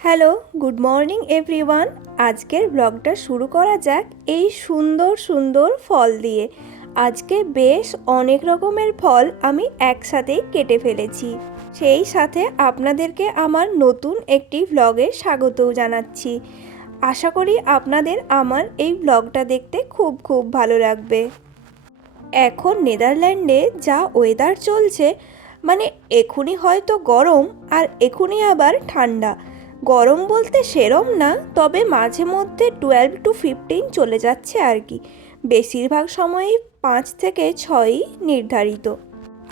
Hello, good morning everyone. আজকের ব্লগটা শুরু করা যাক এই সুন্দর সুন্দর ফল দিয়ে। আজকে বেশ অনেক রকমের ফল আমি একসাথেই কেটে ফেলেছি। সেই সাথে আপনাদেরকে আমার নতুন একটি ব্লগে স্বাগতও জানাচ্ছি। আশা করি আপনাদের আমার এই ব্লগটা দেখতে খুব খুব ভালো লাগবে। এখন নেদারল্যান্ডে যা ওয়েদার চলছে, মানে এখুনি হয়তো গরম আর এখুনি আবার ঠান্ডা। গরম বলতে সেরম না, তবে মাঝে মধ্যে 12 to 15 চলে যাচ্ছে আর কি। বেশিরভাগ সময়ই 5 থেকে 6ই নির্ধারিত।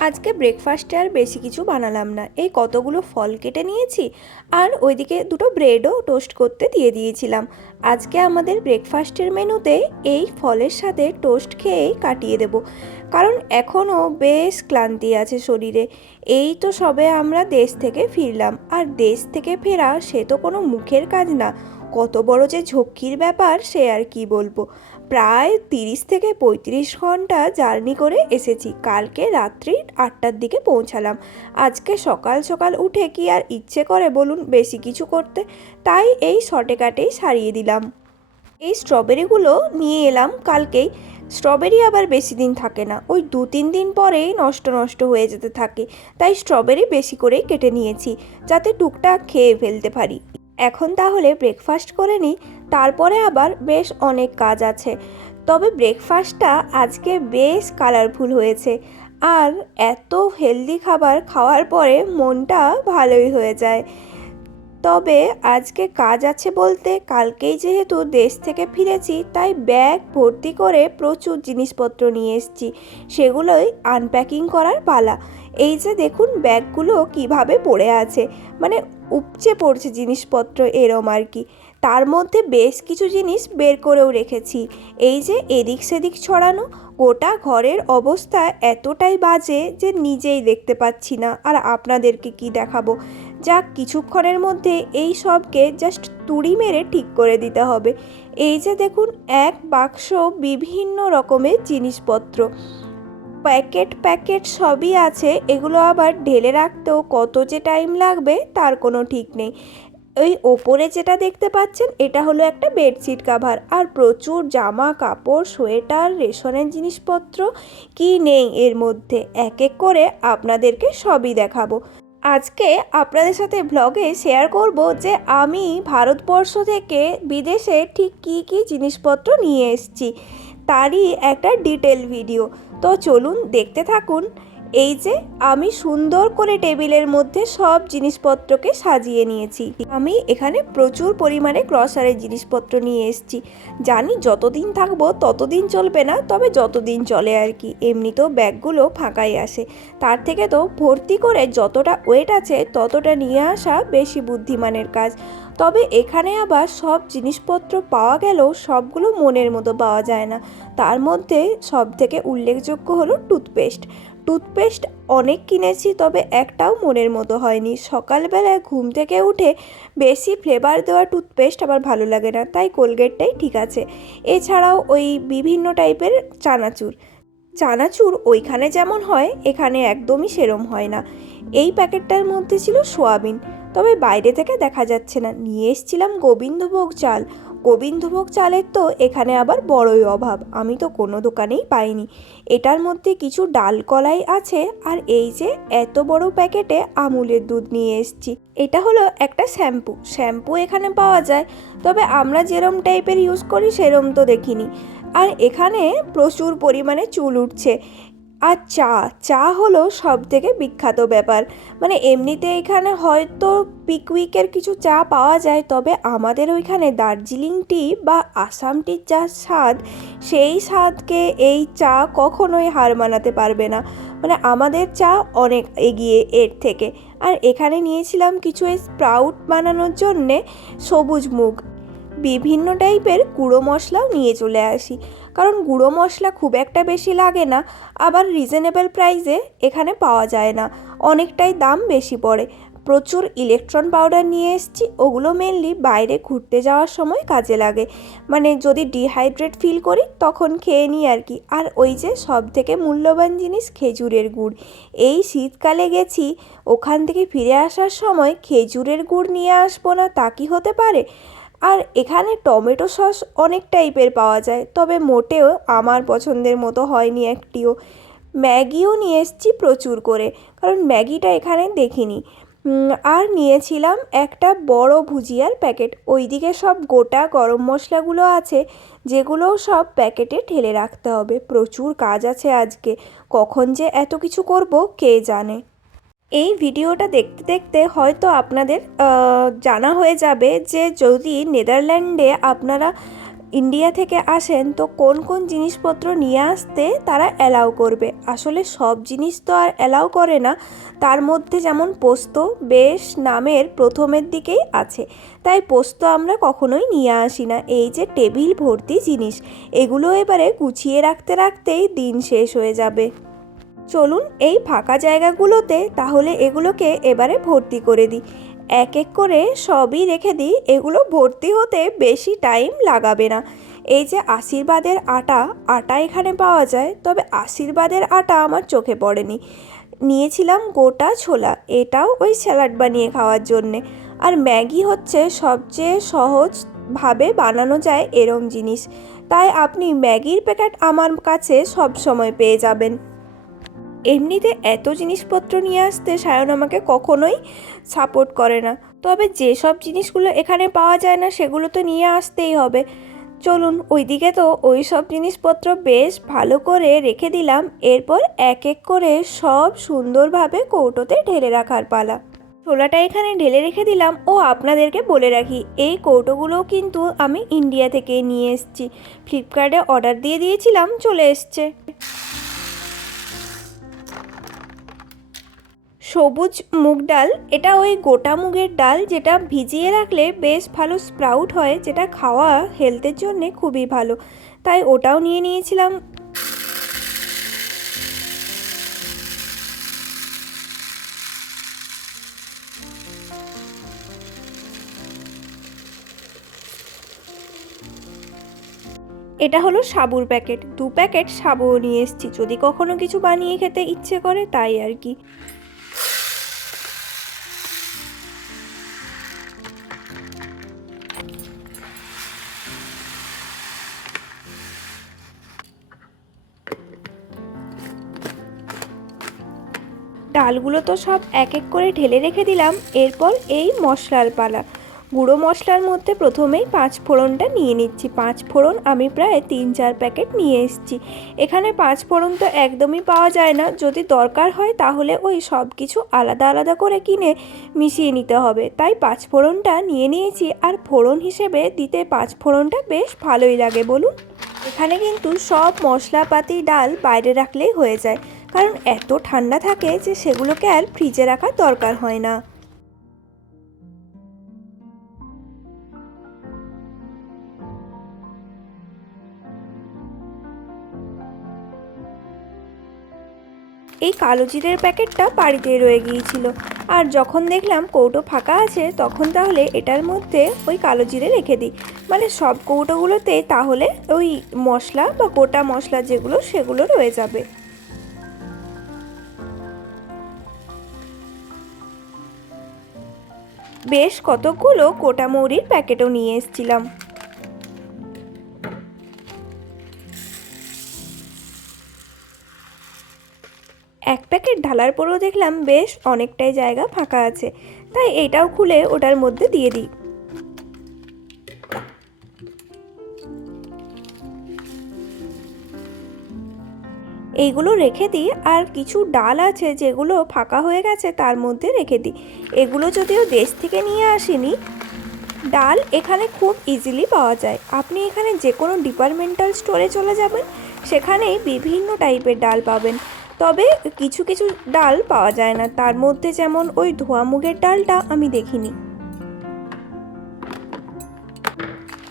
আজকে ব্রেকফাস্টে আর বেশি কিছু বানালাম না, এই কতগুলো ফল কেটে নিয়েছি আর ওইদিকে দুটো ব্রেডও টোস্ট করতে দিয়ে দিয়েছিলাম। আজকে আমাদের ব্রেকফাস্টের মেনুতে এই ফলের সাথে টোস্ট খেয়েই কাটিয়ে দেব, কারণ এখনও বেশ ক্লান্তি আছে শরীরে। এই তো সবে আমরা দেশ থেকে ফিরলাম, আর দেশ থেকে ফেরা সে তো কোনো মুখের কাজ না। কত বড় যে ঝক্কির ব্যাপার সে আর কি বলবো। প্রায় 30 থেকে 35 ঘন্টা জার্নি করে এসেছি। কালকে রাত্রি 8টার দিকে পৌঁছালাম। আজকে সকাল সকাল উঠে কি আর ইচ্ছে করে বলুন বেশি কিছু করতে, তাই এই শর্টে কাটেই সারিয়ে দিলাম। এই স্ট্রবেরিগুলো নিয়ে এলাম কালকেই। স্ট্রবেরি আবার বেশি দিন থাকে না, ওই 2-3 দিন পরেই নষ্ট হয়ে যেতে থাকে। তাই স্ট্রবেরি বেশি করেই কেটে নিয়েছি, যাতে টুকটাক খেয়ে ফেলতে পারি। এখন তাহলে ব্রেকফাস্ট করে নিই, তারপরে আবার বেশ অনেক কাজ আছে। তবে ব্রেকফাস্টটা আজকে বেশ কালারফুল হয়েছে, আর এত হেলদি খাবার খাওয়ার পরে মনটা ভালোই হয়ে যায়। তবে আজকে কাজ আছে বলতে, কালকেই যেহেতু দেশ থেকে ফিরেছি তাই ব্যাগ ভর্তি করে প্রচুর জিনিসপত্র নিয়ে এসেছি। সেগুলোই আনপ্যাকিং করার পালা। এই যে দেখুন ব্যাগগুলো কিভাবে পড়ে আছে, মানে উপচে পড়ছে জিনিসপত্র এরম আর কি। তার মধ্যে বেশ কিছু জিনিস বের করেও রেখেছি। এই যে এদিক সেদিক ছড়ানো, গোটা ঘরের অবস্থা এতটাই বাজে যে নিজেই দেখতে পাচ্ছি না, আর আপনাদেরকে কি দেখাবো। যাক, কিছুক্ষণের মধ্যে এই সবকে জাস্ট তুড়ি মেরে ঠিক করে দিতে হবে। এই যে দেখুন এক বাক্স বিভিন্ন রকমের জিনিসপত্র, প্যাকেট প্যাকেট সবই আছে। এগুলো আবার ঢেলে রাখতেও কত যে টাইম লাগবে তার কোনো ঠিক নেই। ওই ওপরে যেটা দেখতে পাচ্ছেন এটা হলো একটা বেডশিট কাভার, আর প্রচুর জামা কাপড়, সোয়েটার, রেশনের জিনিসপত্র, কি নেই এর মধ্যে। এক এক করে আপনাদেরকে সবই দেখাবো। আজকে আপনাদের সাথে ব্লগে শেয়ার করব যে আমি ভারতবর্ষ থেকে বিদেশে ঠিক কী কী জিনিসপত্র নিয়ে এসেছি, তারই একটা ডিটেল ভিডিও। তো চলুন দেখতে থাকুন। এই যে আমি সুন্দর করে টেবিলের মধ্যে সব জিনিসপত্রকে সাজিয়ে নিয়েছি। আমি এখানে প্রচুর পরিমাণে গ্রসারির জিনিসপত্র নিয়ে এসেছি। জানি যতদিন থাকবো ততদিন চলবে না, তবে যতদিন চলে আর কি। এমনিতেও ব্যাগগুলো ফাঁকাই আসে, তার থেকে তো ভর্তি করে যতটা ওয়েট আছে ততটা নিয়ে আসা বেশি বুদ্ধিমানের কাজ। তবে এখানে আবার সব জিনিসপত্র পাওয়া গেলেও সবগুলো মনের মতো পাওয়া যায় না। তার মধ্যে সবথেকে উল্লেখযোগ্য হলো টুথপেস্ট। টুথপেস্ট অনেক কিনেছি, তবে একটাও মনের মতো হয়নি। সকালবেলায় ঘুম থেকে উঠে বেশি ফ্লেভার দেওয়া টুথপেস্ট আবার ভালো লাগে না, তাই কোলগেটটাই ঠিক আছে। এছাড়াও ওই বিভিন্ন টাইপের চানাচুর ওইখানে যেমন হয় এখানে একদমই সেরম হয় না। এই প্যাকেটটার মধ্যে ছিল সোয়াবিন, তবে বাইরে থেকে দেখা যাচ্ছে না। নিয়ে এসেছিলাম গোবিন্দভোগ চাল। গোবিন্দভোগ চালের তো এখানে আবার বড়ই অভাব, আমি তো কোনো দোকানেই পাইনি। এটার মধ্যে কিছু ডাল কলাই আছে, আর এই যে এত বড় প্যাকেটে আমুলের দুধ নিয়ে এসেছি। এটা হলো একটা শ্যাম্পু এখানে পাওয়া যায়, তবে আমরা যেরম টাইপের ইউজ করি সেরম তো দেখিনি। আর এখানে প্রচুর পরিমাণে চুল উঠছে। আর চা হলো সব থেকে বিখ্যাত ব্যাপার। মানে এমনিতে এখানে হয়তো পিকউইকের কিছু চা পাওয়া যায়, তবে আমাদের ওইখানে দার্জিলিং টি বা আসাম টির যা স্বাদ, সেই স্বাদকে এই চা কখনোই হার মানাতে পারবে না। মানে আমাদের চা অনেক এগিয়ে এর থেকে। আর এখানে নিয়েছিলাম কিছু স্প্রাউট বানানোর জন্যে সবুজ মুগ। বিভিন্ন টাইপের গুঁড়ো মশলাও নিয়ে চলে আসি, কারণ গুঁড়ো মশলা খুব একটা বেশি লাগে না, আবার রিজনেবল প্রাইসে এখানে পাওয়া যায় না, অনেকটাই দাম বেশি পড়ে। প্রচুর ইলেকট্রন পাউডার নিয়ে এসেছি। ওগুলো মেনলি বাইরে ঘুরতে যাওয়ার সময় কাজে লাগে, মানে যদি ডিহাইড্রেট ফিল করি তখন খেয়ে নিই আর কি। আর ওই যে সব থেকে মূল্যবান জিনিস খেজুরের গুড়। এই শীতকালে গেছি, ওখান থেকে ফিরে আসার সময় খেজুরের গুড় নিয়ে আসবো না তা কি হতে পারে। আর এখানে টমেটো সস অনেক টাইপের পাওয়া যায়, তবে মোটেও আমার পছন্দের মতো হয়নি একটিও। ম্যাগিও নিয়ে এসেছি প্রচুর করে, কারণ ম্যাগিটা এখানে দেখিনি। আর নিয়েছিলাম একটা বড় ভুজিয়ার প্যাকেট। ওইদিকে সব গোটা গরম মশলাগুলো আছে, যেগুলোও সব প্যাকেটে ঢেলে রাখতে হবে। প্রচুর কাজ আছে আজকে, কখন যে এত কিছু করব কে জানে। এই ভিডিওটা দেখতে দেখতে হয়তো আপনাদের জানা হয়ে যাবে যে যদি নেদারল্যান্ডে আপনারা ইন্ডিয়া থেকে আসেন তো কোন কোন জিনিসপত্র নিয়ে আসতে তারা অ্যালাউ করবে। আসলে সব জিনিস তো আর অ্যালাউ করে না, তার মধ্যে যেমন পোস্ত বেশ নামের প্রথমের দিকেই আছে, তাই পোস্ত আমরা কখনোই নিয়ে আসি না। এই যে টেবিল ভর্তি জিনিস, এগুলো এবারে গুছিয়ে রাখতে রাখতেই দিন শেষ হয়ে যাবে। চলুন এই ফাঁকা জায়গাগুলোতে তাহলে এগুলোকে এবারে ভর্তি করে দিই। এক এক করে সবই রেখে দিই, এগুলো ভর্তি হতে বেশি টাইম লাগাবে না। এই যে আশীর্বাদের আটা এখানে পাওয়া যায়, তবে আশীর্বাদের আটা আমার চোখে পড়েনি। নিয়েছিলাম গোটা ছোলা, এটাও ওই স্যালাড বানিয়ে খাওয়ার জন্যে। আর ম্যাগি হচ্ছে সবচেয়ে সহজভাবে বানানো যায় এরম জিনিস, তাই আপনি ম্যাগির প্যাকেট আমার কাছে সব সময় পেয়ে যাবেন। এমনিতে এত জিনিসপত্র নিয়ে আসতে সায়ন আমাকে কখনোই সাপোর্ট করে না, তবে যেসব জিনিসগুলো এখানে পাওয়া যায় না সেগুলো তো নিয়ে আসতেই হবে। চলুন ওইদিকে তো ওই সব জিনিসপত্র বেশ ভালো করে রেখে দিলাম। এরপর এক এক করে সব সুন্দরভাবে কৌটোতে ঢেলে রাখার পালা। ছোলাটা এখানে ঢেলে রেখে দিলাম। ও আপনাদেরকে বলে রাখি, এই কৌটোগুলোও কিন্তু আমি ইন্ডিয়া থেকে নিয়ে এসেছি। ফ্লিপকার্টে অর্ডার দিয়ে দিয়েছিলাম, চলে এসছে। সবুজ মুগ ডাল, এটা ওই গোটা মুগের ডাল যেটা ভিজিয়ে রাখলে বেশ ভালো স্প্রাউট হয়, যেটা খাওয়া হেলথের জন্যে খুবই ভালো, তাই ওটাও নিয়ে নিয়েছিলাম। এটা হলো সাবুর প্যাকেট, 2 প্যাকেট সাবুও নিয়ে এসেছি, যদি কখনো কিছু বানিয়ে খেতে ইচ্ছে করে তাই আর কি। ডালগুলো তো সব এক এক করে ঢেলে রেখে দিলাম। এরপর এই মশলার পালা। গুঁড়ো মশলার মধ্যে প্রথমেই 5 ফোড়নটা নিয়ে নিচ্ছি। 5 ফোড়ন আমি প্রায় 3-4 প্যাকেট নিয়ে এসেছি। এখানে 5 ফোড়ন তো একদমই পাওয়া যায় না, যদি দরকার হয় তাহলে ওই সব কিছু আলাদা আলাদা করে কিনে মিশিয়ে নিতে হবে, তাই 5 ফোড়নটা নিয়ে নিয়েছি। আর ফোড়ন হিসেবে দিতে 5 ফোড়নটা বেশ ভালোই লাগে বলুন। এখানে কিন্তু সব মশলাপাতি ডাল বাইরে রাখলেই হয়ে যায়, কারণ এত ঠান্ডা থাকে যে সেগুলোকে আর ফ্রিজে রাখার দরকার হয় না। এই কালো জিরের প্যাকেটটা বাড়িতেই রয়ে গিয়েছিল, আর যখন দেখলাম কৌটো ফাঁকা আছে তখন তাহলে এটার মধ্যে ওই কালো জিরে রেখে দিই, মানে সব কৌটোগুলোতে তাহলে ওই মশলা বা গোটা মশলা যেগুলো সেগুলো রয়ে যাবে। বেশ কতগুলো গোটা মৌরির প্যাকেটও নিয়ে এসেছিলাম। এক প্যাকেট ঢালার পরেও দেখলাম বেশ অনেকটাই জায়গা ফাঁকা আছে, তাই এটাও খুলে ওটার মধ্যে দিয়ে দিই। এইগুলো রেখে দিই। আর কিছু ডাল আছে যেগুলো ফাঁকা হয়ে গেছে তার মধ্যে রেখে দিই। এগুলো যদিও দেশ থেকে নিয়ে আসিনি, ডাল এখানে খুব ইজিলি পাওয়া যায়। আপনি এখানে যে কোনো ডিপার্টমেন্টাল স্টোরে চলে যাবেন, সেখানেই বিভিন্ন টাইপের ডাল পাবেন, তবে কিছু কিছু ডাল পাওয়া যায় না। তার মধ্যে যেমন ওই ধোয়া মুগের ডালটা আমি দেখিনি।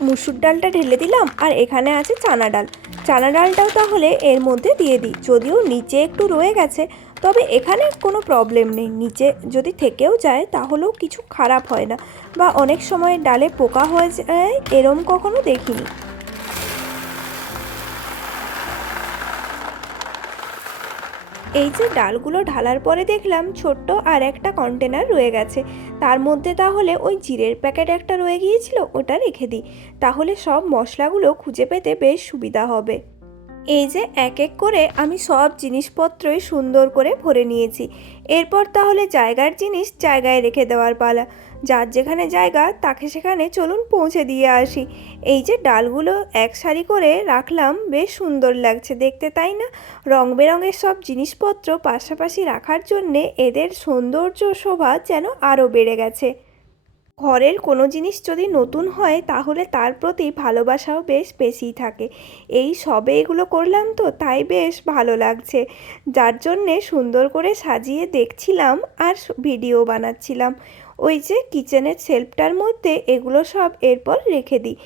মুসুর ডালটা ঢেলে দিলাম, আর এখানে আছে চানা ডাল। চানা ডালটাও তাহলে এর মধ্যে দিয়ে দিই, যদিও নিচে একটু রয়ে গেছে, তবে এখানে কোনো প্রবলেম নেই, নিচে যদি থেকেও যায় তাহলেও কিছু খারাপ হয় না, বা অনেক সময় ডালে পোকা হয়ে যায়, এরম কখনো দেখিনি। এই যে ডালগুলো ঢালার পরে দেখলাম ছোট্ট আর একটা কন্টেনার রয়ে গেছে, তার মধ্যে তাহলে ওই জিরের প্যাকেট একটা রয়ে গিয়েছিল, ওটা রেখে দিই, তাহলে সব মশলাগুলো খুঁজে পেতে বেশ সুবিধা হবে। এই যে এক এক করে আমি সব জিনিসপত্রই সুন্দর করে ভরে নিয়েছি। এরপর তাহলে জায়গার জিনিস জায়গায় রেখে দেওয়ার পালা। যার যেখানে জায়গা তাকে সেখানে চলুন পৌঁছে দিয়ে আসি। এই যে ডালগুলো এক সারি করে রাখলাম, বেশ সুন্দর লাগছে দেখতে, তাই না? রং বেরঙের সব জিনিসপত্র পাশাপাশি রাখার জন্যে এদের সৌন্দর্য শোভা যেন আরও বেড়ে গেছে। ঘরের কোনো জিনিস যদি নতুন হয় তাহলে তার প্রতি ভালোবাসাও বেশ বেশিই থাকে। এই সবে এগুলো করলাম তো তাই বেশ ভালো লাগছে, যার জন্যে সুন্দর করে সাজিয়ে দেখছিলাম আর ভিডিও বানাচ্ছিলাম। ওই যে কিচেনের শেলফটার মধ্যে এগুলো সব এরপর রেখে দিই।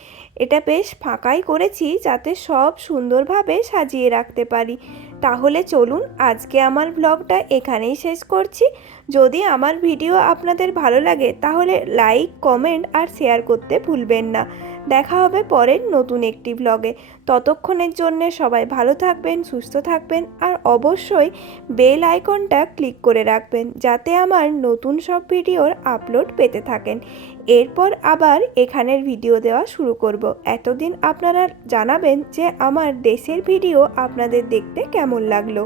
এটা বেশ ফাঁকাই করেছি যাতে সব সুন্দরভাবে সাজিয়ে রাখতে পারি। তাহলে চলুন আজকে আমার ব্লগটা এখানেই শেষ করছি। যদি আমার ভিডিও আপনাদের ভালো লাগে তাহলে লাইক, কমেন্ট আর শেয়ার করতে ভুলবেন না। দেখা হবে পরের নতুন একটি ব্লগে। ততক্ষণের জন্য সবাই ভালো থাকবেন, সুস্থ থাকবেন, আর অবশ্যই বেল আইকনটা ক্লিক করে রাখবেন যাতে আমার নতুন সব ভিডিওর আপলোড পেতে থাকেন। এরপর আবার এখানের ভিডিও দেওয়া শুরু করব। এতদিন আপনারা জানাবেন যে আমার দেশের ভিডিও আপনাদের দেখতে কেমন লাগলো।